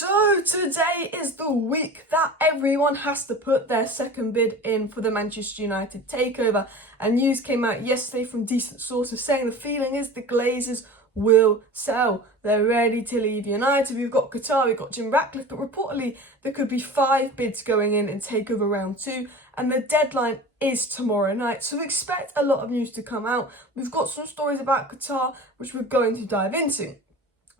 So today is the week that everyone has to put their second bid in for the Manchester United takeover, and news came out yesterday from decent sources saying the feeling is the Glazers will sell. They're ready to leave United. We've got Qatar, we've got Jim Ratcliffe, but reportedly there could be 5 bids going in takeover round 2, and the deadline is tomorrow night. So we expect a lot of news to come out. We've got some stories about Qatar which we're going to dive into.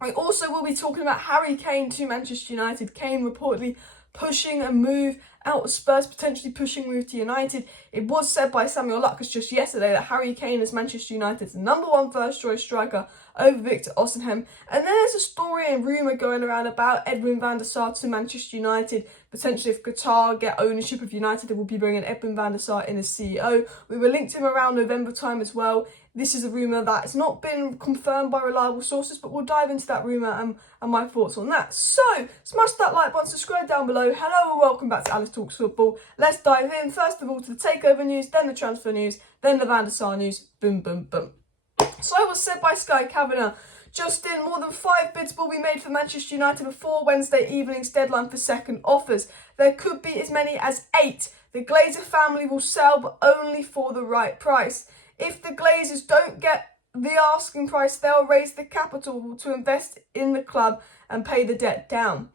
I also will be talking about Harry Kane to Manchester United. Kane reportedly pushing a move out of Spurs, potentially pushing a move to United. It was said by Samuel Lucas just yesterday that Harry Kane is Manchester United's #1 first choice striker over Victor Osimhen. And then there's a story and rumour going around about Edwin van der Sar to Manchester United. Potentially if Qatar get ownership of United, they will be bringing Edwin van der Sar in as CEO. We were linked to him around November time as well. This is a rumour that's not been confirmed by reliable sources, but we'll dive into that rumour and my thoughts on that. So, smash that like button, subscribe down below. Hello and welcome back to Alice Talks Football. Let's dive in, first of all, to the takeover news, then the transfer news, then the Van der Sar news. Boom, boom, boom. So it was said by Sky Kavanagh, just in, more than 5 bids will be made for Manchester United before Wednesday evening's deadline for second offers. There could be as many as 8. The Glazer family will sell, but only for the right price. If the Glazers don't get the asking price, they'll raise the capital to invest in the club and pay the debt down.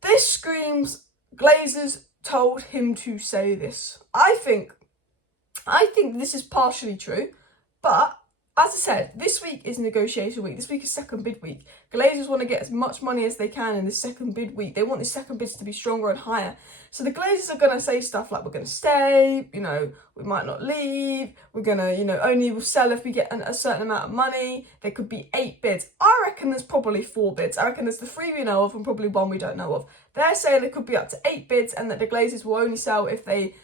This screams Glazers told him to say this. I think this is partially true, but as I said, this week is negotiation week. This week is second bid week. Glazers want to get as much money as they can in the second bid week. They want the second bids to be stronger and higher. So the Glazers are going to say stuff like, we're going to stay, we might not leave, we're going to, only will sell if we get a certain amount of money. There could be 8 bids. I reckon there's probably 4 bids. I reckon there's the 3 we know of and probably 1 we don't know of. They're saying there could be up to 8 bids and that the Glazers will only sell if the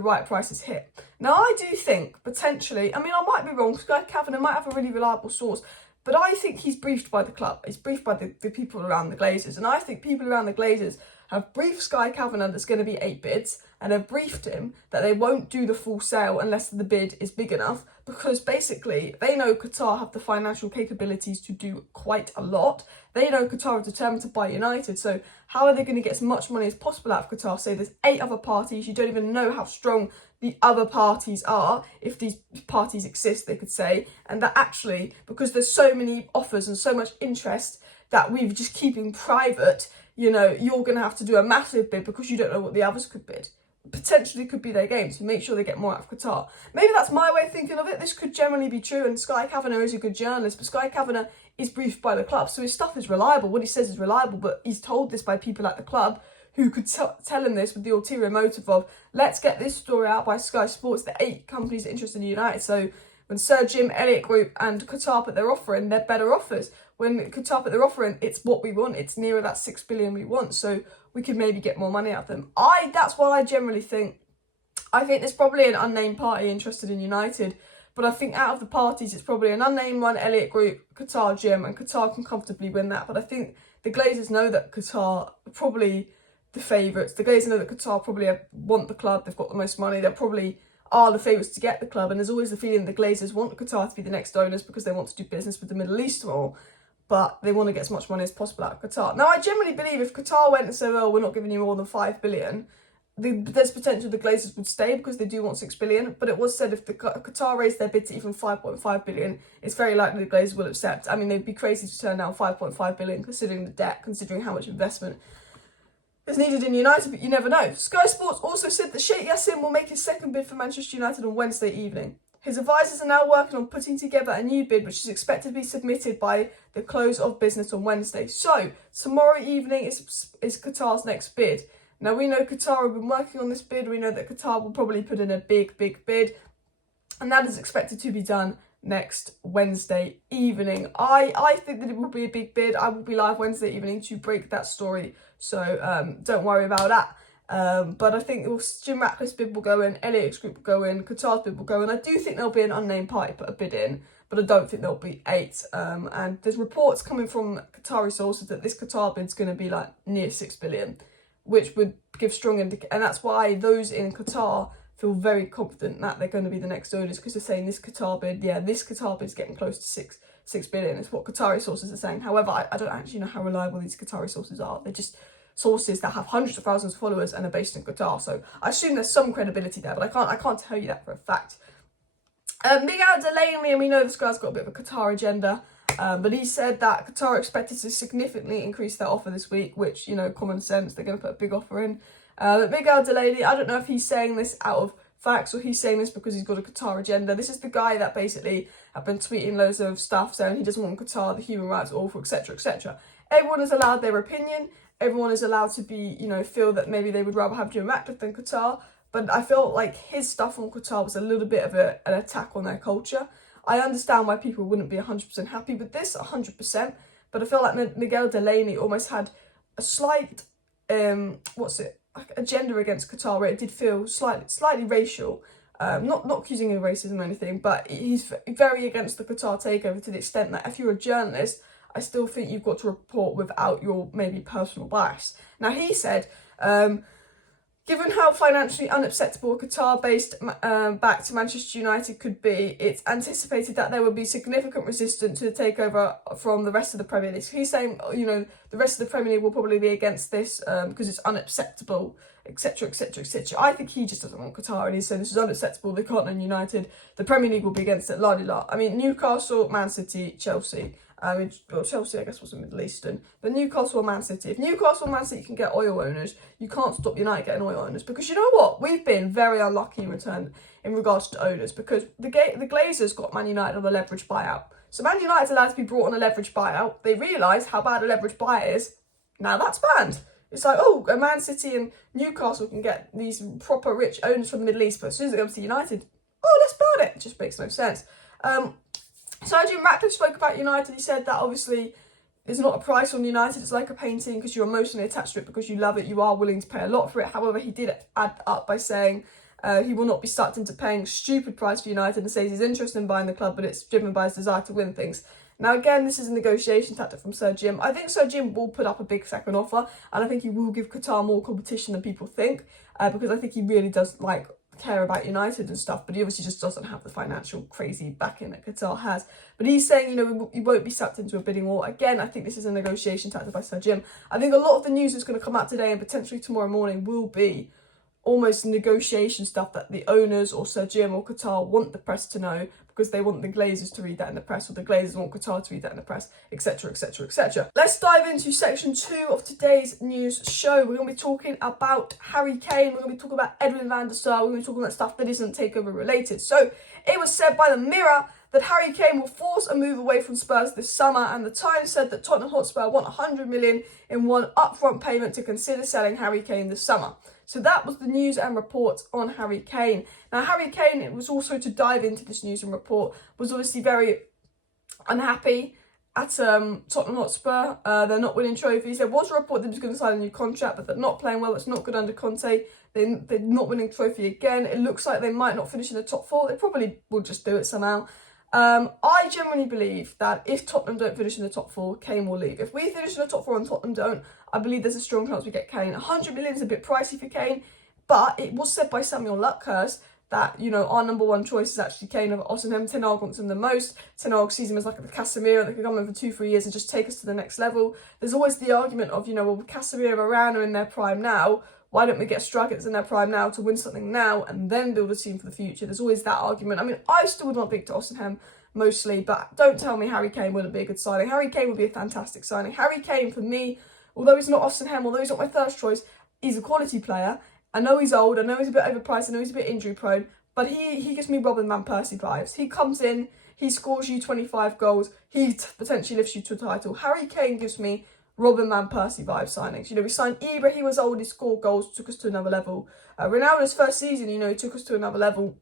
right price is hit. Now, I do think, potentially, I might be wrong, Sky Kavanagh might have a really reliable source, but I think he's briefed by the club. He's briefed by the people around the Glazers, and I think people around the Glazers have briefed Sky Kavanagh there's going to be 8 bids, and have briefed him that they won't do the full sale unless the bid is big enough, because basically they know Qatar have the financial capabilities to do quite a lot. They know Qatar are determined to buy United, so how are they going to get as much money as possible out of Qatar? Say there's 8 other parties, you don't even know how strong the other parties are, if these parties exist, they could say, and that actually, because there's so many offers and so much interest that we're just keeping private, you're going to have to do a massive bid because you don't know what the others could bid. Potentially could be their game to make sure they get more out of Qatar. Maybe that's my way of thinking of it. This could generally be true, and Sky Kavanagh is a good journalist, but Sky Kavanagh is briefed by the club, so his stuff is reliable. What he says is reliable, but he's told this by people at the club who could tell him this with the ulterior motive of, let's get this story out by Sky Sports, the 8 companies interested in United. So when Sir Jim, Elliott Group and Qatar put their offer in, they're better offers. When Qatar put their offer in, it's what we want. It's nearer that 6 billion we want. So we could maybe get more money out of them. That's what I generally think. I think there's probably an unnamed party interested in United. But I think out of the parties, it's probably an unnamed one, Elliott Group, Qatar, Jim, and Qatar can comfortably win that. But I think the Glazers know that Qatar are probably the favourites. The Glazers know that Qatar probably want the club. They've got the most money. They probably are the favourites to get the club. And there's always the feeling the Glazers want Qatar to be the next owners because they want to do business with the Middle East more. But they want to get as much money as possible out of Qatar. Now, I generally believe if Qatar went and said, oh, we're not giving you more than 5 billion, there's potential the Glazers would stay because they do want 6 billion. But it was said if Qatar raised their bid to even 5.5 billion, it's very likely the Glazers will accept. They'd be crazy to turn down 5.5 billion considering the debt, considering how much investment is needed in United, but you never know. Sky Sports also said that Sheikh Yassin will make his second bid for Manchester United on Wednesday evening. His advisors are now working on putting together a new bid, which is expected to be submitted by the close of business on Wednesday. So, tomorrow evening is Qatar's next bid. Now, we know Qatar have been working on this bid. We know that Qatar will probably put in a big, big bid. And that is expected to be done next Wednesday evening. I think that it will be a big bid. I will be live Wednesday evening to break that story. So, don't worry about that. But I think Jim Ratcliffe's bid will go in, Elliott's group will go in, Qatar's bid will go in. I do think there'll be an unnamed party put a bid in, but I don't think there'll be 8. And there's reports coming from Qatari sources that this Qatar bid's going to be like near 6 billion, which would give strong indication. And that's why those in Qatar feel very confident that they're going to be the next owners, because they're saying this Qatar bid, this Qatar bid's getting close to 6 billion is what Qatari sources are saying. However, I don't actually know how reliable these Qatari sources are. They're just sources that have hundreds of thousands of followers and are based in Qatar. So I assume there's some credibility there, but I can't tell you that for a fact. Miguel Delaney, and we know this guy's got a bit of a Qatar agenda, but he said that Qatar are expected to significantly increase their offer this week, which, common sense, they're going to put a big offer in. But Miguel Delaney, I don't know if he's saying this out of facts or he's saying this because he's got a Qatar agenda. This is the guy that basically have been tweeting loads of stuff saying he doesn't want Qatar, the human rights are awful, etc., etc. Everyone is allowed their opinion. Everyone is allowed to be, feel that maybe they would rather have Joe Ratcliffe than Qatar. But I felt like his stuff on Qatar was a little bit of an attack on their culture. I understand why people wouldn't be 100% happy with this, 100%. But I feel like Miguel Delaney almost had a slight, agenda against Qatar, where it did feel slightly racial. Not accusing him of racism or anything, but he's very against the Qatar takeover to the extent that if you're a journalist, I still think you've got to report without your maybe personal bias. Now, he said, given how financially unacceptable a Qatar-based back to Manchester United could be, it's anticipated that there will be significant resistance to the takeover from the rest of the Premier League. So he's saying, the rest of the Premier League will probably be against this because it's unacceptable, etc., etc., etc. I think he just doesn't want Qatar, and he's saying this is unacceptable, they can't own United, the Premier League will be against it, la-di-la. I mean, Newcastle, Man City, Chelsea. Chelsea, I guess, wasn't Middle Eastern, but Newcastle or Man City. If Newcastle or Man City can get oil owners, you can't stop United getting oil owners, because you know what? We've been very unlucky in regards to owners, because the Glazers got Man United on a leverage buyout. So Man United's allowed to be brought on a leverage buyout. They realise how bad a leverage buyout is. Now that's banned. It's like, Man City and Newcastle can get these proper rich owners from the Middle East, but as soon as it comes to United, let's ban it. It just makes no sense. So Edwin Ratcliffe spoke about United. He said that obviously there's not a price on United. It's like a painting because you're emotionally attached to it, because you love it. You are willing to pay a lot for it. However, he did add up by saying he will not be sucked into paying a stupid price for United, and says he's interested in buying the club, but it's driven by his desire to win things. Now, again, this is a negotiation tactic from Sir Jim. I think Sir Jim will put up a big second offer, and I think he will give Qatar more competition than people think, because I think he really does care about United and stuff, but he obviously just doesn't have the financial crazy backing that Qatar has. But he's saying, he won't be sucked into a bidding war. Again, I think this is a negotiation tactic by Sir Jim. I think a lot of the news that's going to come out today and potentially tomorrow morning will be almost negotiation stuff that the owners or Sir Jim or Qatar want the press to know, because they want the Glazers to read that in the press, or the Glazers want Qatar to read that in the press, etc., etc., etc. Let's dive into section 2 of today's news show. We're going to be talking about Harry Kane. We're going to be talking about Edwin van der Sar. We're going to be talking about stuff that isn't takeover related. So it was said by the Mirror that Harry Kane will force a move away from Spurs this summer, and the Times said that Tottenham Hotspur want 100 million in one upfront payment to consider selling Harry Kane this summer. So that was the news and report on Harry Kane. Now, Harry Kane, it was also to dive into this news and report, was obviously very unhappy at Tottenham Hotspur. They're not winning trophies. There was a report that he was going to sign a new contract, but they're not playing well. It's not good under Conte. They're not winning trophy again. It looks like they might not finish in the top 4. They probably will just do it somehow. I genuinely believe that if Tottenham don't finish in the top 4, Kane will leave. If we finish in the top 4 and Tottenham don't, I believe there's a strong chance we get Kane. 100 million is a bit pricey for Kane, but it was said by Samuel Luckhurst that, our number one choice is actually Kane over Osimhen. Ten Hag wants him the most. Ten Hag sees him as like a Casemiro that could come in for 2-3 years and just take us to the next level. There's always the argument of, Casemiro, Varane are in their prime now. Why don't we get strikers in their prime now to win something now and then build a team for the future? There's always that argument. I mean, I still would want Victor Osimhen mostly, but don't tell me Harry Kane wouldn't be a good signing. Harry Kane would be a fantastic signing. Harry Kane, for me, although he's not Osimhen, although he's not my first choice, he's a quality player. I know he's old, I know he's a bit overpriced, I know he's a bit injury prone, but he gives me Robin Van Persie vibes. He comes in, he scores you 25 goals, he potentially lifts you to a title. Harry Kane gives me Robin Van Persie vibe signings. We signed Ibra, he was old, he scored goals, took us to another level. Ronaldo's first season, he took us to another level.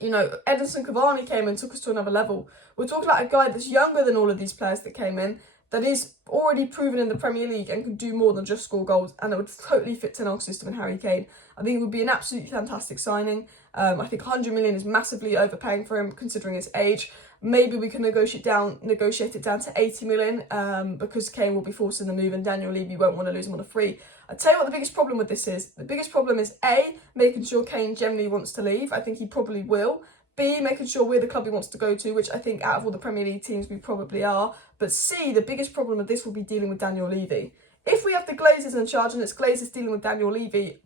Edinson Cavani came and took us to another level. We're talking about a guy that's younger than all of these players that came in, that is already proven in the Premier League and can do more than just score goals, and it would totally fit Ten Hag's system and Harry Kane. I think it would be an absolutely fantastic signing. I think 100 million is massively overpaying for him considering his age. Maybe we can negotiate it down to 80 million because Kane will be forcing the move and Daniel Levy won't want to lose him on a free. I'll tell you what the biggest problem with this is. The biggest problem is A, making sure Kane generally wants to leave. I think he probably will. B, making sure we're the club he wants to go to, which I think out of all the Premier League teams we probably are. But C, the biggest problem with this will be dealing with Daniel Levy. If we have the Glazers in charge and it's Glazers dealing with Daniel Levy,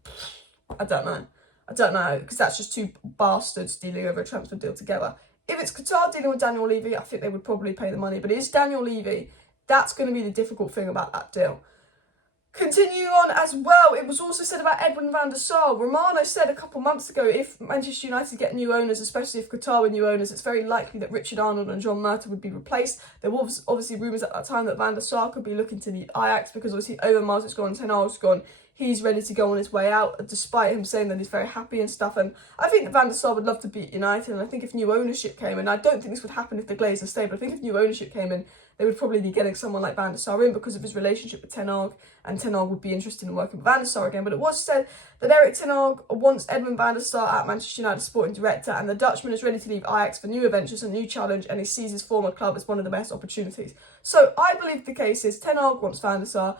I don't know, because that's just two bastards dealing over a transfer deal together. If it's Qatar dealing with Daniel Levy, I think they would probably pay the money. But it is Daniel Levy. That's going to be the difficult thing about that deal. Continuing on as well, it was also said about Edwin van der Sar. Romano said a couple months ago, if Manchester United get new owners, especially if Qatar were new owners, it's very likely that Richard Arnold and John Murtough would be replaced. There was obviously rumours at that time that van der Sar could be looking to leave Ajax because obviously Overmars is gone, Ten Hag's gone. He's ready to go on his way out, despite him saying that he's very happy and stuff. And I think that Van der Sar would love to beat United. And I think if new ownership came in, I don't think this would happen if the Glazers stayed, but I think if new ownership came in, they would probably be getting someone like Van der Sar in because of his relationship with Ten Hag. And Ten Hag would be interested in working with Van der Sar again. But it was said that Erik Ten Hag wants Edwin van der Sar at Manchester United sporting director. And the Dutchman is ready to leave Ajax for new adventures and new challenge. And he sees his former club as one of the best opportunities. So I believe the case is Ten Hag wants Van der Sar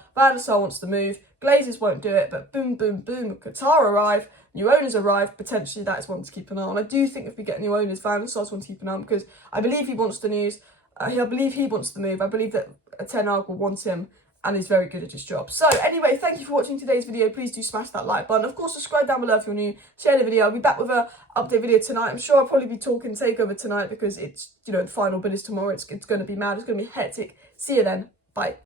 wants to move. Glazers won't do it, but boom, boom, boom, Qatar arrive, new owners arrive, potentially that is one to keep an eye on. I do think if we get new owners, Van der Sar's one to keep an eye on because I believe he wants the news, I believe he wants the move, I believe that Ten Hag will want him and is very good at his job. So anyway, thank you for watching today's video. Please do smash that like button. Of course, subscribe down below if you're new, share the video. I'll be back with an update video tonight. I'm sure I'll probably be talking Takeover tonight because it's, the final bit is tomorrow. It's going to be mad, it's going to be hectic. See you then, bye.